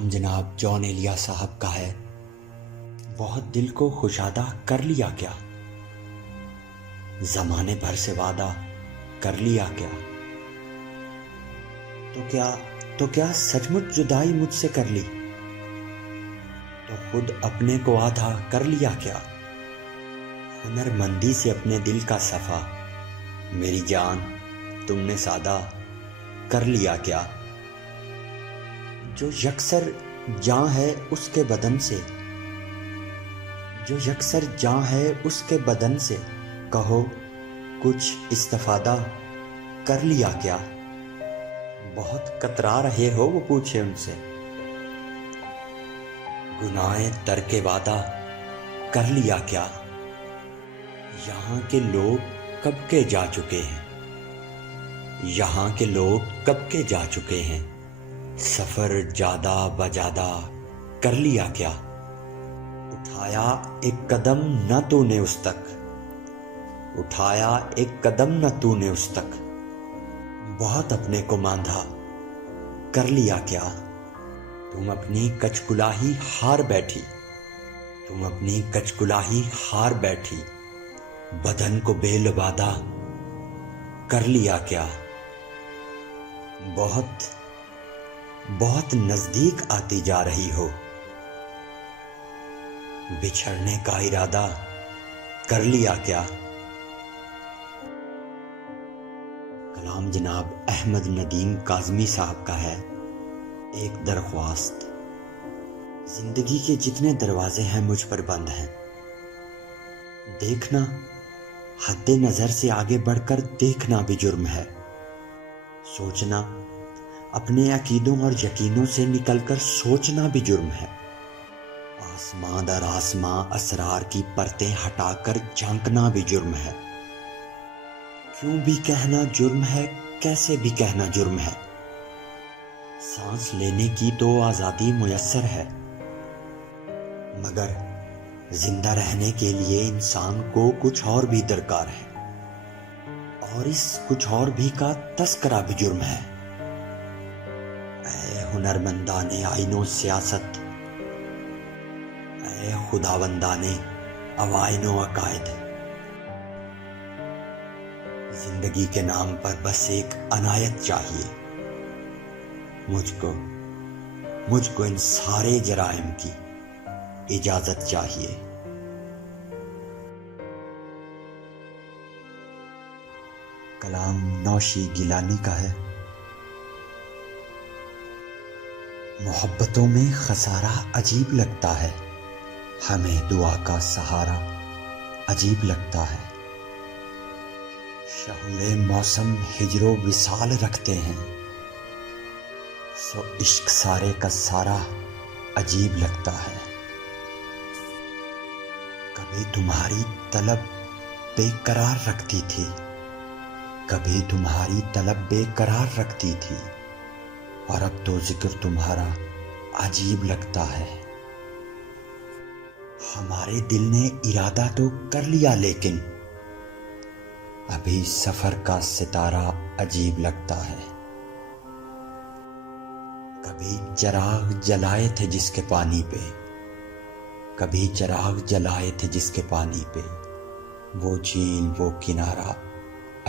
کلام جناب جان ایلیا صاحب کا ہے، بہت دل کو خوشادہ کر لیا کیا، زمانے بھر سے وعدہ کر لیا کیا، تو کیا سچ مچ جدائی مجھ سے کر لی، تو خود اپنے کو آدھا کر لیا کیا، ہنر مندی سے اپنے دل کا صفا میری جان تم نے سادہ کر لیا کیا، جو یکسر جاں ہے اس کے بدن سے، جو یکسر جاں ہے اس کے بدن سے، کہو کچھ استفادہ کر لیا کیا، بہت کترا رہے ہو وہ پوچھے ان سے، گناہ ترک وعدہ کر لیا کیا، یہاں کے لوگ کب کے جا چکے ہیں، یہاں کے لوگ کب کے جا چکے ہیں، سفر جادہ بجادہ کر لیا کیا، اٹھایا ایک قدم نہ تو نے اس تک، اٹھایا ایک قدم نہ تو نے اس تک، بہت اپنے کو ماندھا کر لیا کیا، تم اپنی کچ کلاہی ہار بیٹھی، تم اپنی کچ کلاہی ہار بیٹھی، بدن کو بے لبادہ کر لیا کیا، بہت بہت نزدیک آتی جا رہی ہو، بچھڑنے کا ارادہ کر لیا کیا۔ کلام جناب احمد ندیم کاظمی صاحب کا ہے، ایک درخواست، زندگی کے جتنے دروازے ہیں مجھ پر بند ہیں، دیکھنا حد نظر سے آگے بڑھ کر دیکھنا بھی جرم ہے، سوچنا اپنے عقیدوں اور یقینوں سے نکل کر سوچنا بھی جرم ہے، آسماں در آسماں اسرار کی پرتیں ہٹا کر جھانکنا بھی جرم ہے، کیوں بھی کہنا جرم ہے، کیسے بھی کہنا جرم ہے، سانس لینے کی تو آزادی میسر ہے، مگر زندہ رہنے کے لیے انسان کو کچھ اور بھی درکار ہے، اور اس کچھ اور بھی کا تذکرہ بھی جرم ہے۔ اے ہنرمندان آئین و سیاست، اے خداوندان عوائن و عقائد، زندگی کے نام پر بس ایک عنایت چاہیے، مجھ کو ان سارے جرائم کی اجازت چاہیے۔ کلام نوشی گیلانی کا ہے، محبتوں میں خسارہ عجیب لگتا ہے، ہمیں دعا کا سہارا عجیب لگتا ہے، شعور موسم ہجر و وصال رکھتے ہیں، سو عشق سارے کا سارا عجیب لگتا ہے، کبھی تمہاری طلب بے قرار رکھتی تھی، کبھی تمہاری طلب بے قرار رکھتی تھی، اور اب تو ذکر تمہارا عجیب لگتا ہے، ہمارے دل نے ارادہ تو کر لیا لیکن ابھی سفر کا ستارہ عجیب لگتا ہے، کبھی چراغ جلائے تھے جس کے پانی پہ، کبھی چراغ جلائے تھے جس کے پانی پہ، وہ جھیل وہ کنارہ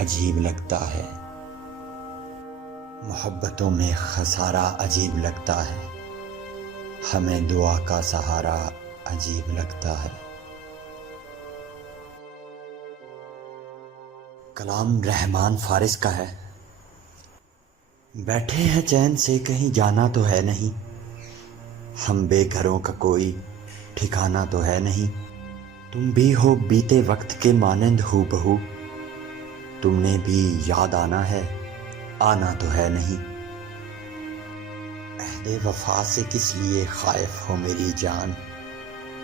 عجیب لگتا ہے، محبتوں میں خسارہ عجیب لگتا ہے، ہمیں دعا کا سہارا عجیب لگتا ہے۔ کلام رحمان فارس کا ہے، بیٹھے ہیں چین سے کہیں جانا تو ہے نہیں، ہم بے گھروں کا کوئی ٹھکانا تو ہے نہیں، تم بھی ہو بیتے وقت کے مانند ہو بہو، تم نے بھی یاد آنا ہے آنا تو ہے نہیں، عہد وفا سے کس لیے خائف ہو میری جان،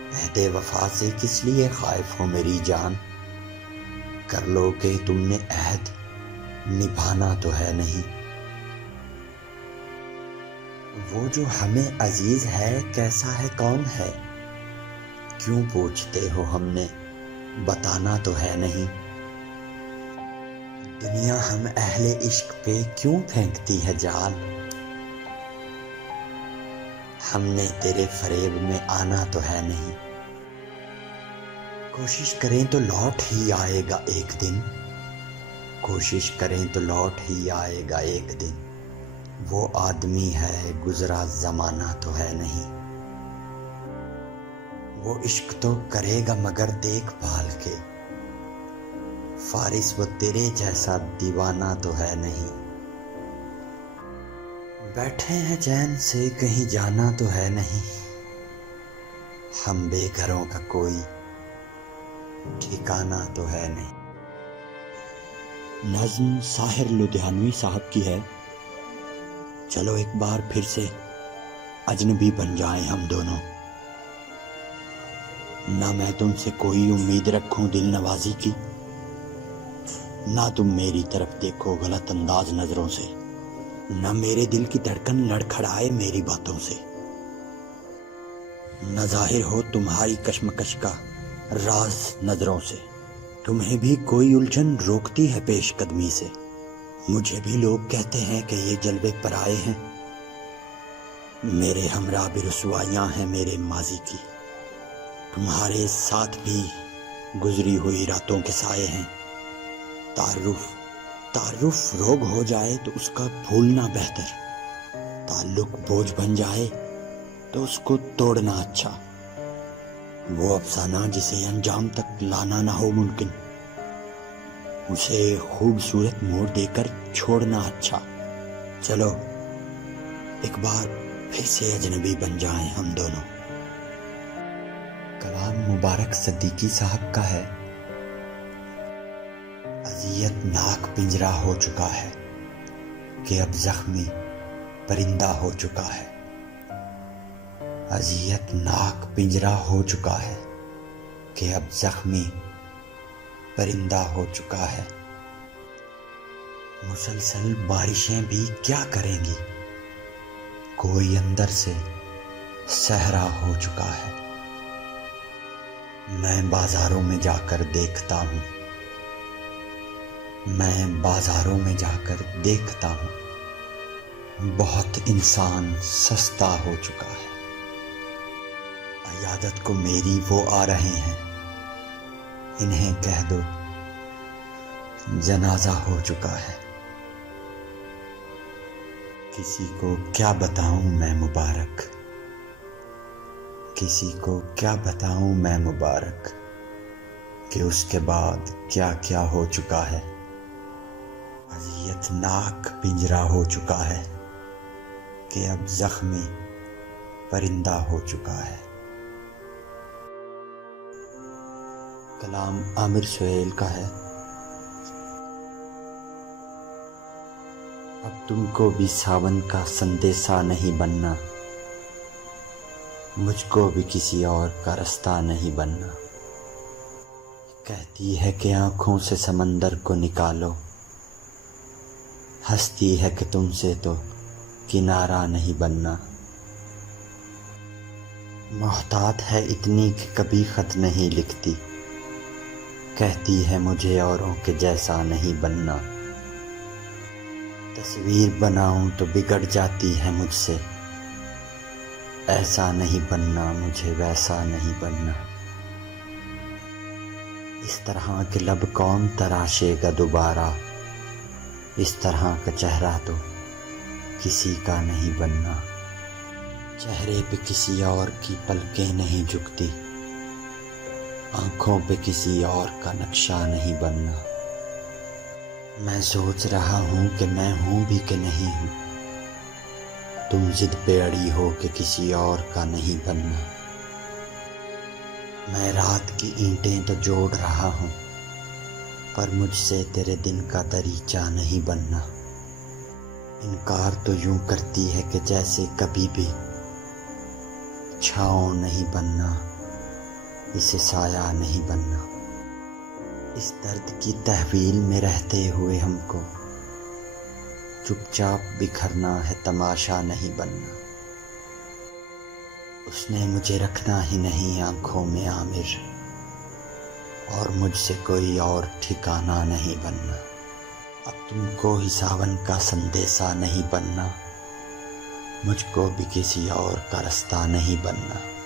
عہد وفا سے کس لیے خائف ہو میری جان، کر لو کہ تم نے عہد نبھانا تو ہے نہیں، وہ جو ہمیں عزیز ہے کیسا ہے کون ہے، کیوں پوچھتے ہو ہم نے بتانا تو ہے نہیں، دنیا ہم اہل عشق پہ کیوں پھینکتی ہے جال، ہم نے تیرے فریب میں آنا تو ہے نہیں، کوشش کریں تو لوٹ ہی آئے گا ایک دن، کوشش کریں تو لوٹ ہی آئے گا ایک دن، وہ آدمی ہے گزرا زمانہ تو ہے نہیں، وہ عشق تو کرے گا مگر دیکھ بھال کے، فارس وہ تیرے جیسا دیوانہ تو ہے نہیں، بیٹھے ہیں چین سے کہیں جانا تو ہے نہیں، ہم بے گھروں کا کوئی ٹھکانہ تو ہے نہیں۔ نظم ساحر لدھیانوی صاحب کی ہے۔ چلو ایک بار پھر سے اجنبی بن جائیں ہم دونوں، نہ میں تم سے کوئی امید رکھوں دل نوازی کی، نہ تم میری طرف دیکھو غلط انداز نظروں سے، نہ میرے دل کی دھڑکن لڑکھڑائے میری باتوں سے، نہ ظاہر ہو تمہاری کشمکش کا راز نظروں سے، تمہیں بھی کوئی الجھن روکتی ہے پیش قدمی سے، مجھے بھی لوگ کہتے ہیں کہ یہ جلوے پرائے ہیں، میرے ہمراہ بھی رسوائیاں ہیں میرے ماضی کی، تمہارے ساتھ بھی گزری ہوئی راتوں کے سائے ہیں، تعارف روگ ہو جائے تو اس کا بھولنا بہتر، تعلق بوجھ بن جائے تو اس کو توڑنا اچھا، وہ افسانہ جسے انجام تک لانا نہ ہو ممکن، اسے خوبصورت موڑ دے کر چھوڑنا اچھا، چلو ایک بار پھر سے اجنبی بن جائیں ہم دونوں۔ کلام مبارک صدیقی صاحب کا ہے۔ اذیت ناک پنجرا ہو چکا ہے کہ اب زخمی پرندہ ہو چکا ہے، اذیت ناک پنجرا ہو چکا ہے کہ اب زخمی پرندہ ہو چکا ہے، مسلسل بارشیں بھی کیا کریں گی، کوئی اندر سے صحرا ہو چکا ہے، میں بازاروں میں جا کر دیکھتا ہوں، میں بازاروں میں جا کر دیکھتا ہوں، بہت انسان سستا ہو چکا ہے، عیادت کو میری وہ آ رہے ہیں، انہیں کہہ دو جنازہ ہو چکا ہے، کسی کو کیا بتاؤں میں مبارک، کسی کو کیا بتاؤں میں مبارک کہ اس کے بعد کیا کیا ہو چکا ہے، اذیت ناک پنجرا ہو چکا ہے کہ اب زخمی پرندہ ہو چکا ہے۔ کلام عامر سہیل کا ہے۔ اب تم کو بھی ساون کا سندیسہ نہیں بننا، مجھ کو بھی کسی اور کا رستہ نہیں بننا، کہتی ہے کہ آنکھوں سے سمندر کو نکالو، ہنستی ہے کہ تم سے تو کنارہ نہیں بننا، محتاط ہے اتنی کہ کبھی خط نہیں لکھتی، کہتی ہے مجھے اوروں کے جیسا نہیں بننا، تصویر بناؤں تو بگڑ جاتی ہے مجھ سے، ایسا نہیں بننا مجھے ویسا نہیں بننا، اس طرح کے لب کون تراشے گا دوبارہ، اس طرح کا چہرہ تو کسی کا نہیں بننا، چہرے پہ کسی اور کی پلکیں نہیں جھکتی، آنکھوں پہ کسی اور کا نقشہ نہیں بننا، میں سوچ رہا ہوں کہ میں ہوں بھی کہ نہیں ہوں، تم ضد پہ اڑی ہو کہ کسی اور کا نہیں بننا، میں رات کی اینٹیں تو جوڑ رہا ہوں پر مجھ سے تیرے دن کا دریچہ نہیں بننا، انکار تو یوں کرتی ہے کہ جیسے کبھی بھی چھاؤں نہیں بننا، اسے سایہ نہیں بننا، اس درد کی تحویل میں رہتے ہوئے ہم کو چپ چاپ بکھرنا ہے، تماشا نہیں بننا، اس نے مجھے رکھنا ہی نہیں آنکھوں میں عامر، اور مجھ سے کوئی اور ٹھکانہ نہیں بننا، اب تم کو ہی ساون کا سندیسہ نہیں بننا، مجھ کو بھی کسی اور کا رستہ نہیں بننا۔